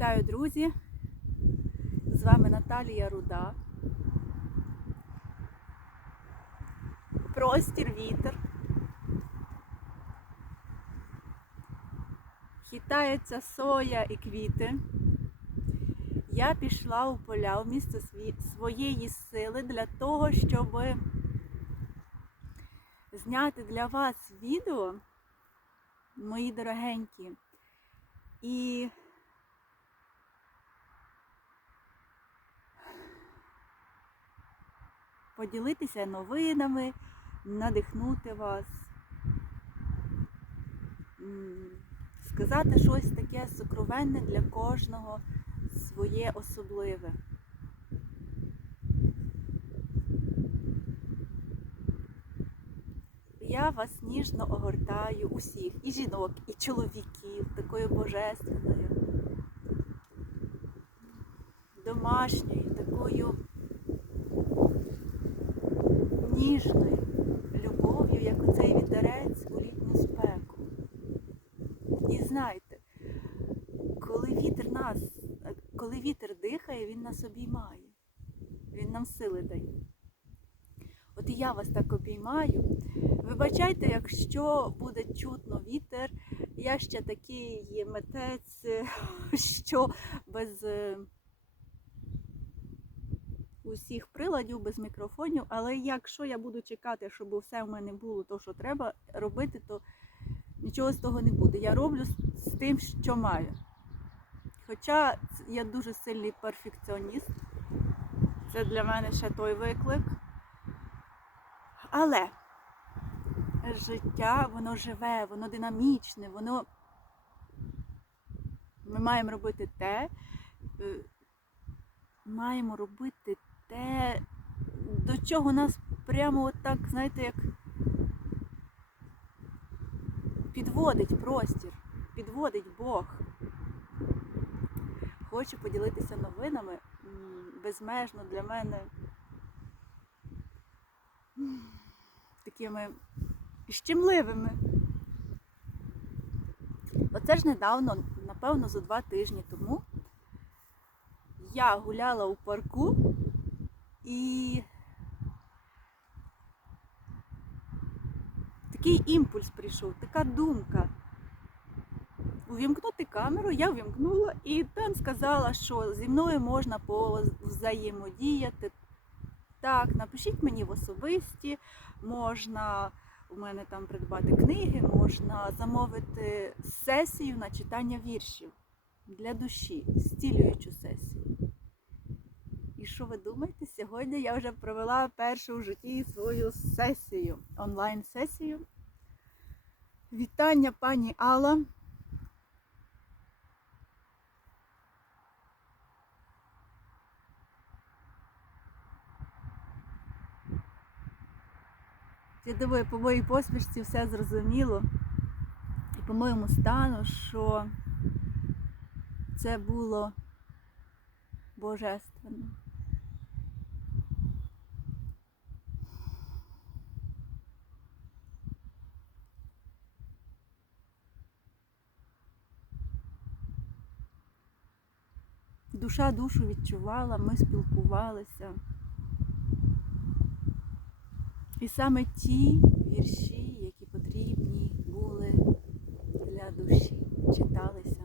Вітаю, друзі! З вами Наталія Руда. Простір вітер. Хитається соя і квіти. Я пішла у поля в сві- своєї сили для того, щоб зняти для вас відео, мої дорогенькі. І поділитися новинами, надихнути вас, сказати щось таке сокровенне для кожного, своє особливе. Я вас ніжно огортаю усіх, і жінок, і чоловіків, такою божественною, домашньою, такою ніжною любов'ю, як оцей вітерець у літню спеку. І знайте, коли вітер нас, коли вітер дихає, він нас обіймає, він нам сили дає. От і я вас так обіймаю. Вибачайте, якщо буде чутно вітер, я ще такий митець, що без е, усіх приладів, без мікрофонів. Але якщо я буду чекати, щоб все в мене було то, що треба робити, то нічого з того не буде. Я роблю з- тим, що маю. Хоча я дуже сильний перфекціоніст, це для мене ще той виклик. Але життя, воно живе, воно динамічне, воно ми маємо робити те, е, маємо робити те, до чого нас прямо от так, знаєте, як підводить простір, підводить Бог. Хочу поділитися новинами безмежно для мене такими щемливими. Оце ж недавно, напевно, за два тижні тому я гуляла у парку і такий імпульс прийшов, така думка. Увімкнути камеру, я увімкнула і там сказала, що зі мною можна взаємодіяти. Так, напишіть мені в особисті, можна у мене там придбати книги, можна замовити сесію на читання віршів для душі, зцілюючу сесію. І що ви думаєте? Сьогодні я вже провела першу в житті свою сесію, онлайн-сесію. Вітання, пані Алла. Я думаю, по моїй посмішці все зрозуміло. І по моєму стану, що це було божественно. Душа душу відчувала, ми спілкувалися. І саме ті вірші, які потрібні були для душі, читалися.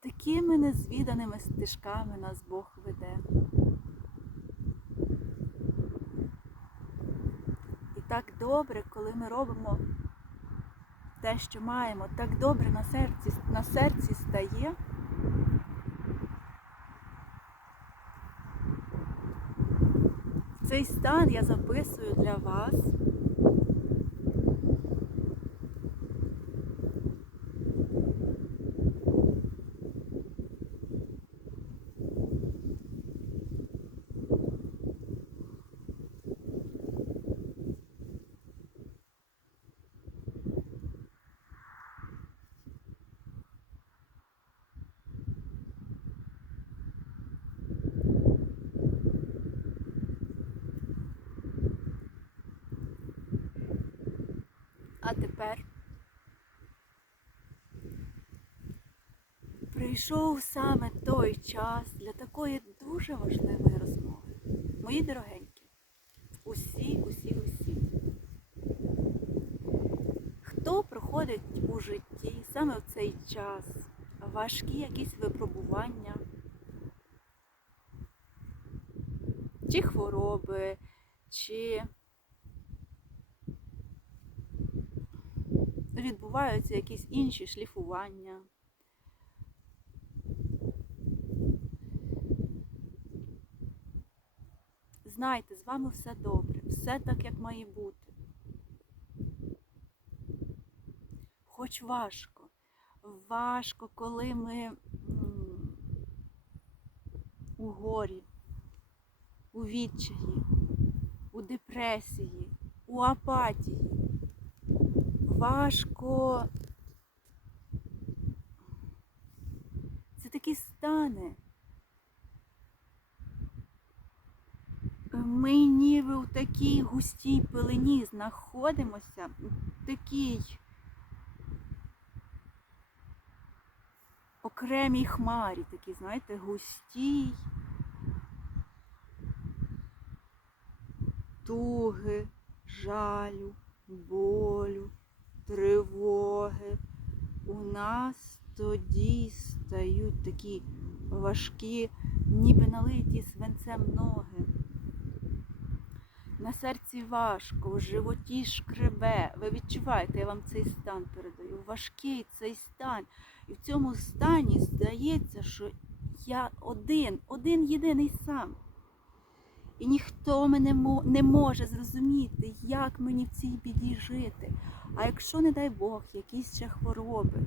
Такими незвіданими стежками нас Бог веде. Так добре, коли ми робимо те, що маємо, так добре на серці, на серці стає. Цей стан я записую для вас. Тепер прийшов саме той час для такої дуже важливої розмови. Мої дорогенькі, усі, усі, усі. Хто проходить у житті саме в цей час важкі якісь випробування, чи хвороби, чи відбуваються якісь інші шліфування. Знайте, з вами все добре, все так, як має бути. Хоч важко, важко, коли ми у горі, у відчаї, у депресії, у апатії. Важко. Це такі стани. Ми ніби в такій густій пилині знаходимося, в такій окремій хмарі, такій, знаєте, густій, туги, жалю, болю, тривоги. У нас тоді стають такі важкі, ніби налиті свинцем ноги. На серці важко, в животі шкребе. Ви відчуваєте, я вам цей стан передаю. Важкий цей стан. І в цьому стані здається, що я один, один єдиний сам. І ніхто мене не може зрозуміти, як мені в цій біді жити. А якщо, не дай Бог, якісь ще хвороби,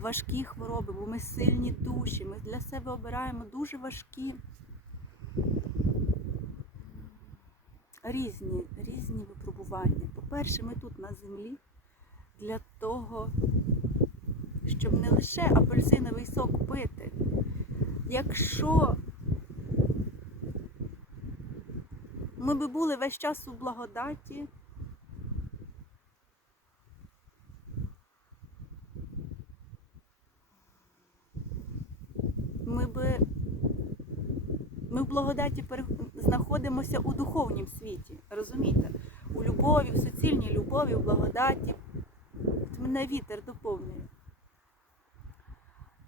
важкі хвороби, бо ми сильні душі, ми для себе обираємо дуже важкі різні, різні випробування. По-перше, ми тут на землі для того, щоб не лише апельсиновий сок пити. Якщо ми би були весь час у благодаті, ми би ми в благодаті знаходимося у духовнім світі, розумієте? У любові, в суцільній любові, в благодаті. От мене вітер доповнює.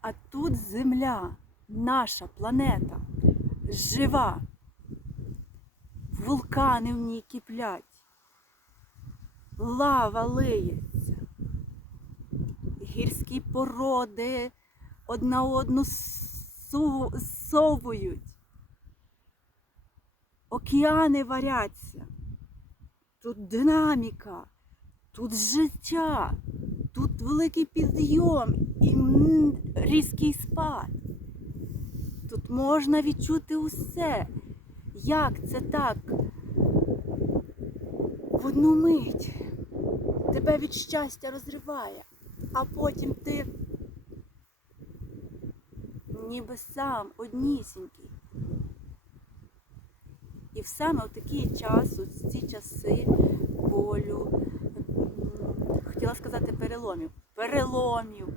А тут земля, наша планета, жива. Вулкани в ній киплять, лава лиється, гірські породи одна одну совують, океани варяться, тут динаміка, тут життя, тут великий підйом і різкий спад. Тут можна відчути усе. Як це так? В одну мить тебе від щастя розриває, а потім ти ніби сам однісінький. І саме в такий час, у ці часи болю, хотіла сказати переломів, переломів,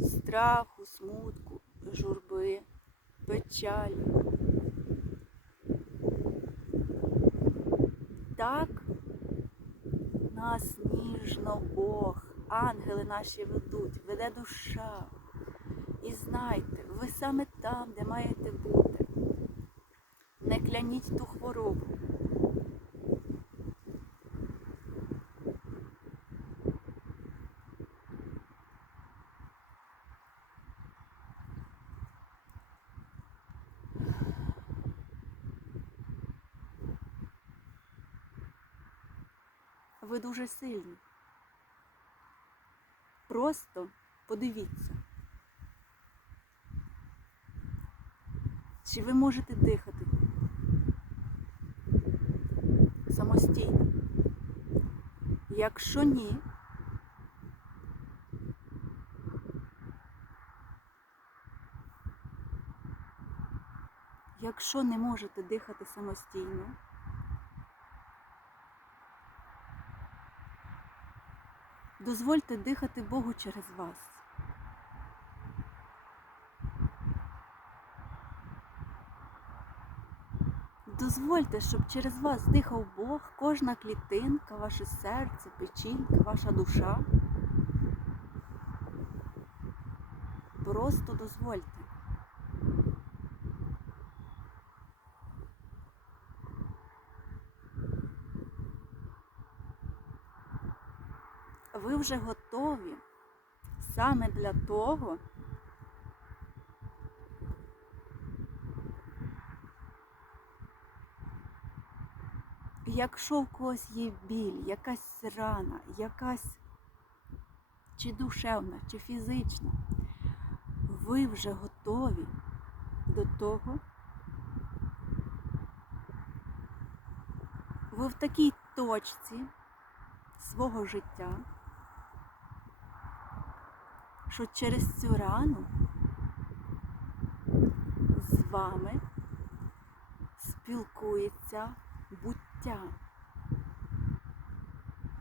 страху, смутку, журби, печалі. Так нас ніжно Бог, ангели наші ведуть, веде душа. І знайте, ви саме там, де маєте бути. Не кляніть ту хворобу. Ви дуже сильні. Просто подивіться. Чи ви можете дихати самостійно? Якщо ні, якщо не можете дихати самостійно, Дозвольте дихати Богу через вас. Дозвольте, щоб через вас дихав Бог, кожна клітинка, ваше серце, печінка, ваша душа. Просто дозвольте. Ви вже готові саме для того, якщо в когось є біль, якась рана, якась чи душевна, чи фізична, ви вже готові до того, ви в такій точці свого життя, що через цю рану з вами спілкується буття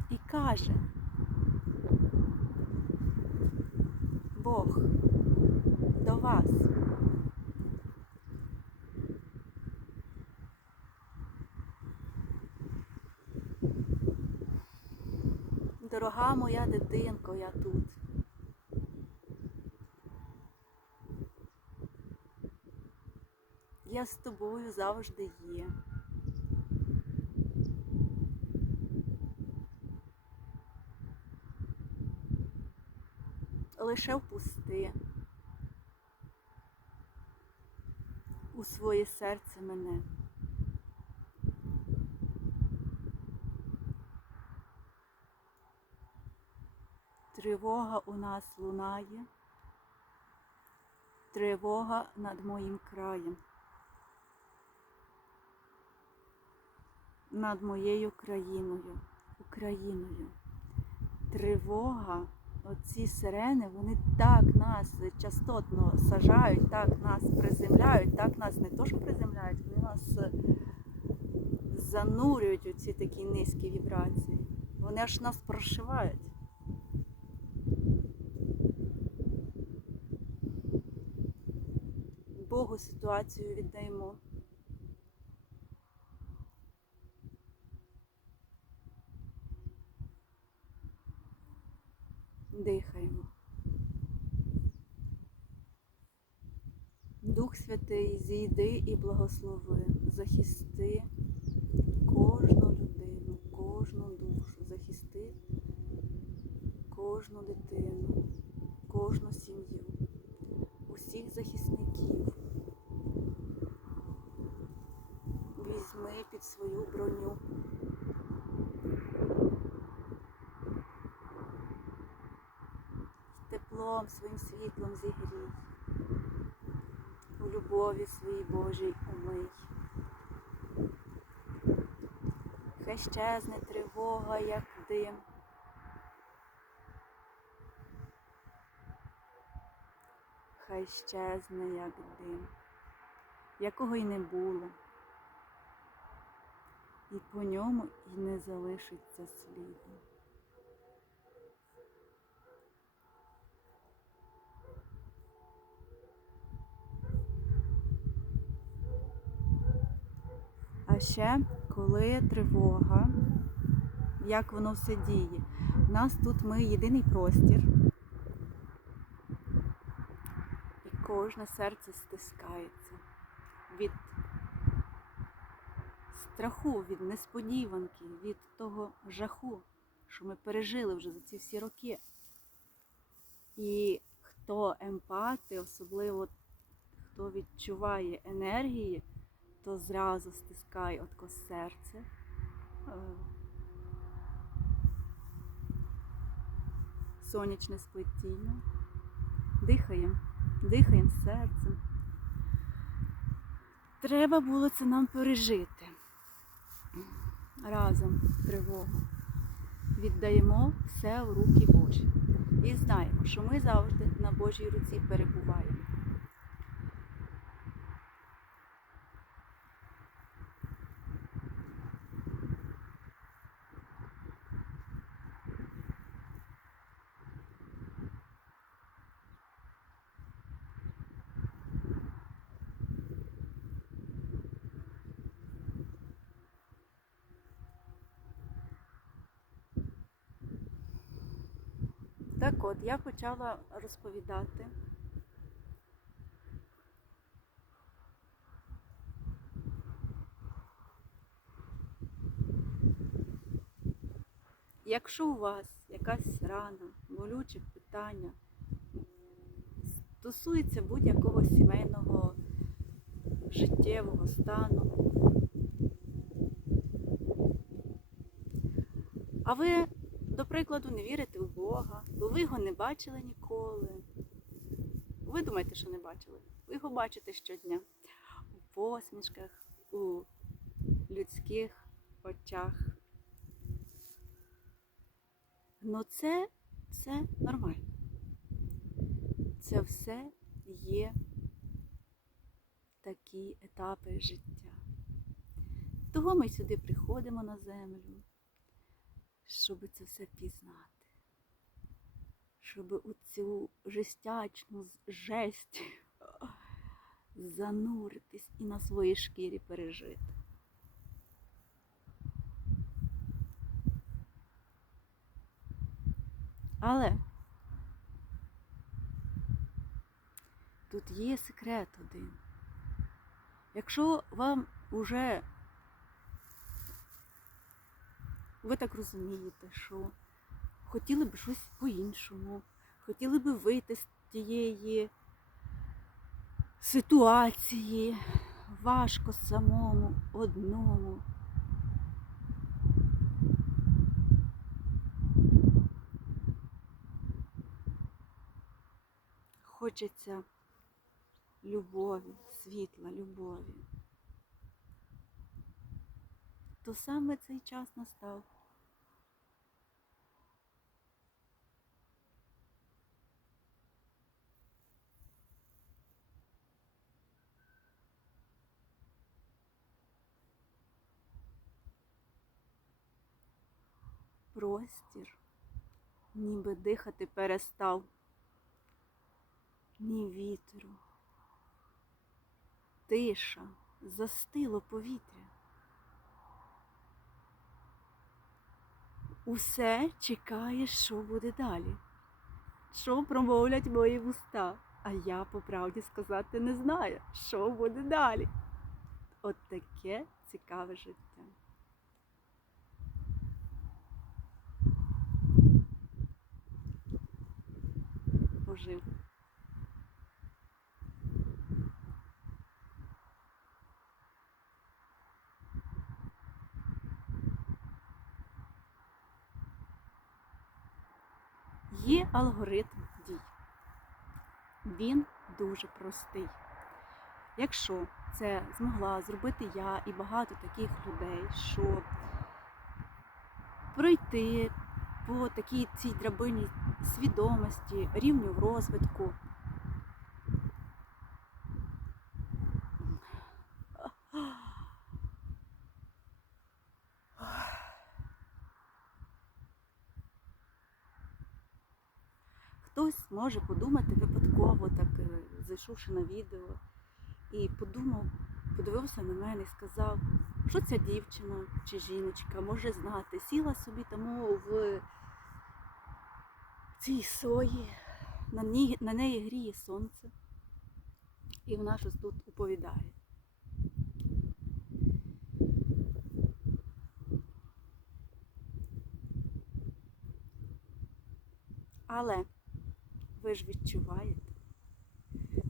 і каже Бог до вас. Дорога моя дитинко, я тут. Я з тобою завжди є. Лише впусти у своє серце мене. Тривога у нас лунає, тривога над моїм краєм, над моєю країною, Україною. Тривога, оці сирени, вони так нас частотно сажають, так нас приземляють, так нас не то, що приземляють, вони нас е, занурюють у ці такі низькі вібрації. Вони аж нас прошивають. Богу ситуацію віддаємо. Дихаємо. Дух Святий, зійди і благослови, захисти кожну людину, кожну душу, захисти кожну дитину, кожну сім'ю, усіх захисників. Візьми під свою броню. Теплом, своїм світлом зігрій. У любові своїй Божій умий. Хай щезне тривога, як дим. Хай щезне, як дим, якого й не було, і по ньому й не залишиться сліду. А ще коли тривога, як воно все діє. У нас тут ми єдиний простір. І кожне серце стискається від страху, від несподіванки, від того жаху, що ми пережили вже за ці всі роки. І хто емпати, особливо хто відчуває енергії, то зразу стискає отко серце. Е, Сонячне сплетіння. Дихаємо, дихаємо серцем. Треба було це нам пережити. Разом тривогу. Віддаємо все в руки Божі. І знаємо, що ми завжди на Божій руці перебуваємо. Так от, я почала розповідати. Якщо у вас якась рана, болюче питання стосується будь-якого сімейного життєвого стану, а ви, до прикладу, не вірите в Бога, бо ви його не бачили ніколи. Ви думаєте, що не бачили? Ви його бачите щодня у посмішках, у людських очах. Ну це, це нормально. Це все є такі етапи життя. Того ми сюди приходимо на землю, щоб це все пізнати, щоб у цю жестячну жесть зануритись і на своїй шкірі пережити. Але тут є секрет один. Якщо вам уже ви так розумієте, що хотіли б щось по-іншому, хотіли б вийти з тієї ситуації, важко самому, одному. Хочеться любові, світла, любові. То саме цей час настав. Простір, ніби дихати перестав, ні вітру, тиша, застило повітря. Усе чекає, що буде далі, що промовлять мої вуста, а я по правді сказати не знаю, що буде далі. От таке цікаве життя. Ожив. Є алгоритм дій. Він дуже простий. Якщо це змогла зробити я і багато таких людей, що пройти по такій цій драбині свідомості, рівню в розвитку. Хтось може подумати випадково, так е, зайшовши на відео, і подумав, подивився на мене і сказав, що ця дівчина чи жіночка може знати. Сіла собі тому в цій сої, на, ній, на неї гріє сонце, і вона щось тут оповідає. Але ви ж відчуваєте,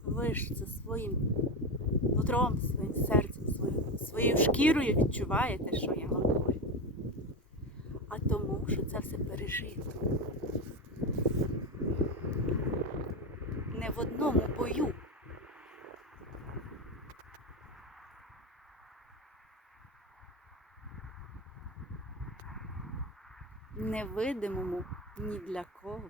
ви ж це своїм нутром, своїм серцем, своїм, своєю шкірою відчуваєте, що я говорю. А тому, що це все пережито. Не в одному бою. Невидимому ні для кого.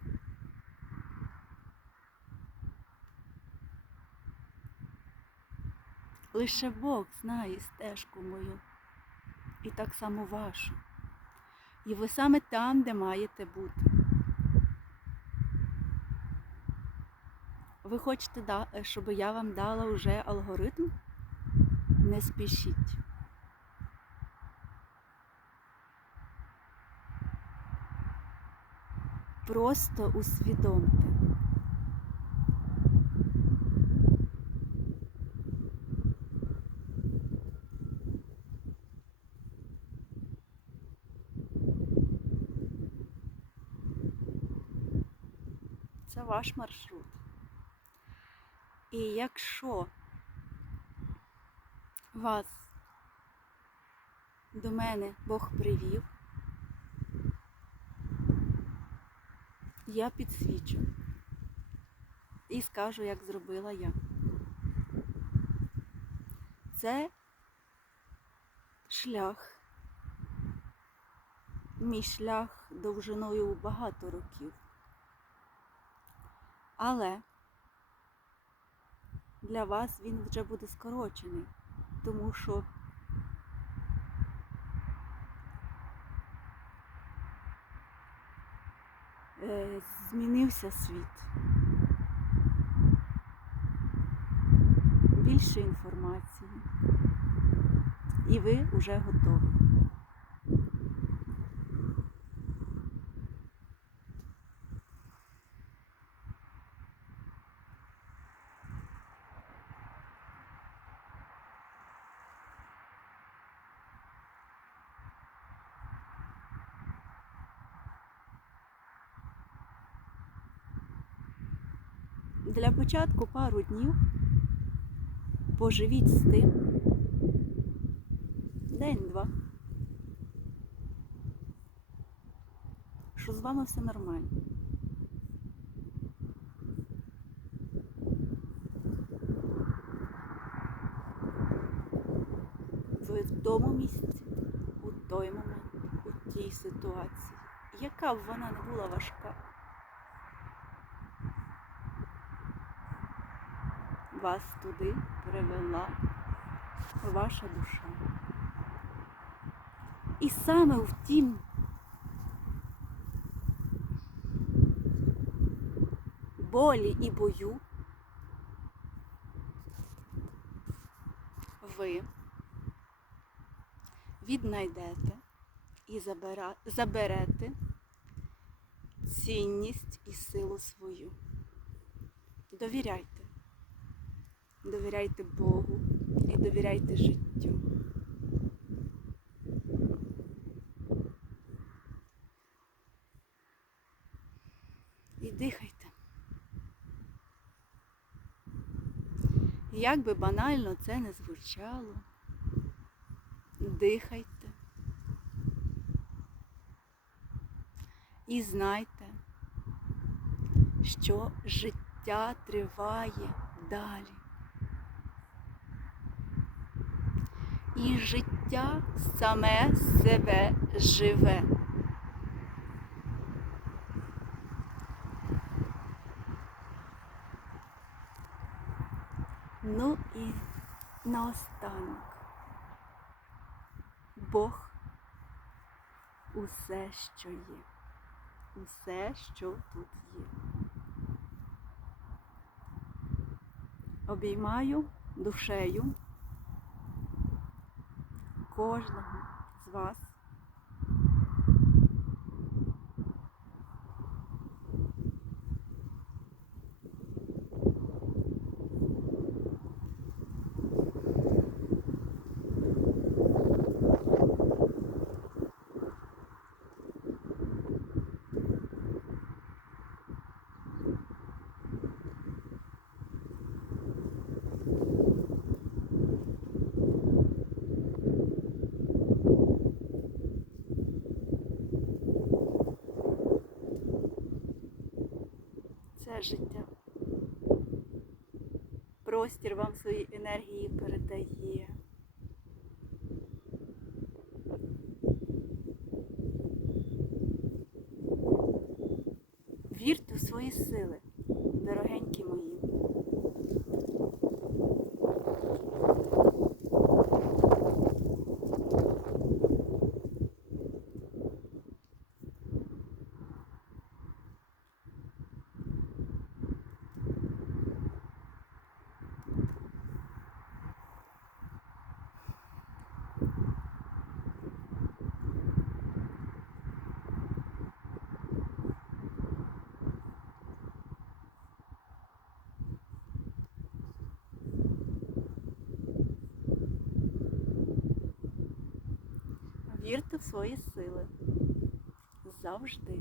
Лише Бог знає стежку мою, і так само вашу. І ви саме там, де маєте бути. Ви хочете, щоб я вам дала вже алгоритм? Не спішіть. Просто усвідомте. Це ваш маршрут. І якщо вас до мене Бог привів, я підсвічу і скажу, як зробила я. Це шлях, мій шлях довжиною у багато років. Але для вас він вже буде скорочений, тому що е, змінився світ. Більше інформації. І ви вже готові. Для початку пару днів поживіть з тим. День-два. Що з вами все нормально. Ви в тому місці, у той момент, у тій ситуації, яка б вона не була важка. Вас туди привела ваша душа. І саме в тім болі і бою ви віднайдете і заберете цінність і силу свою. Довіряйте. Довіряйте Богу і довіряйте життю. І дихайте. Як би банально це не звучало, дихайте. І знайте, що життя триває далі. І життя саме себе живе. Ну і наостанок. Бог усе, що є. Усе, що тут є. Обіймаю душею кожного з вас. Це життя. Простір вам свої енергії передає. Вірте у свої сили, дорогенькі мої. Вірте в свої сили. Завжди.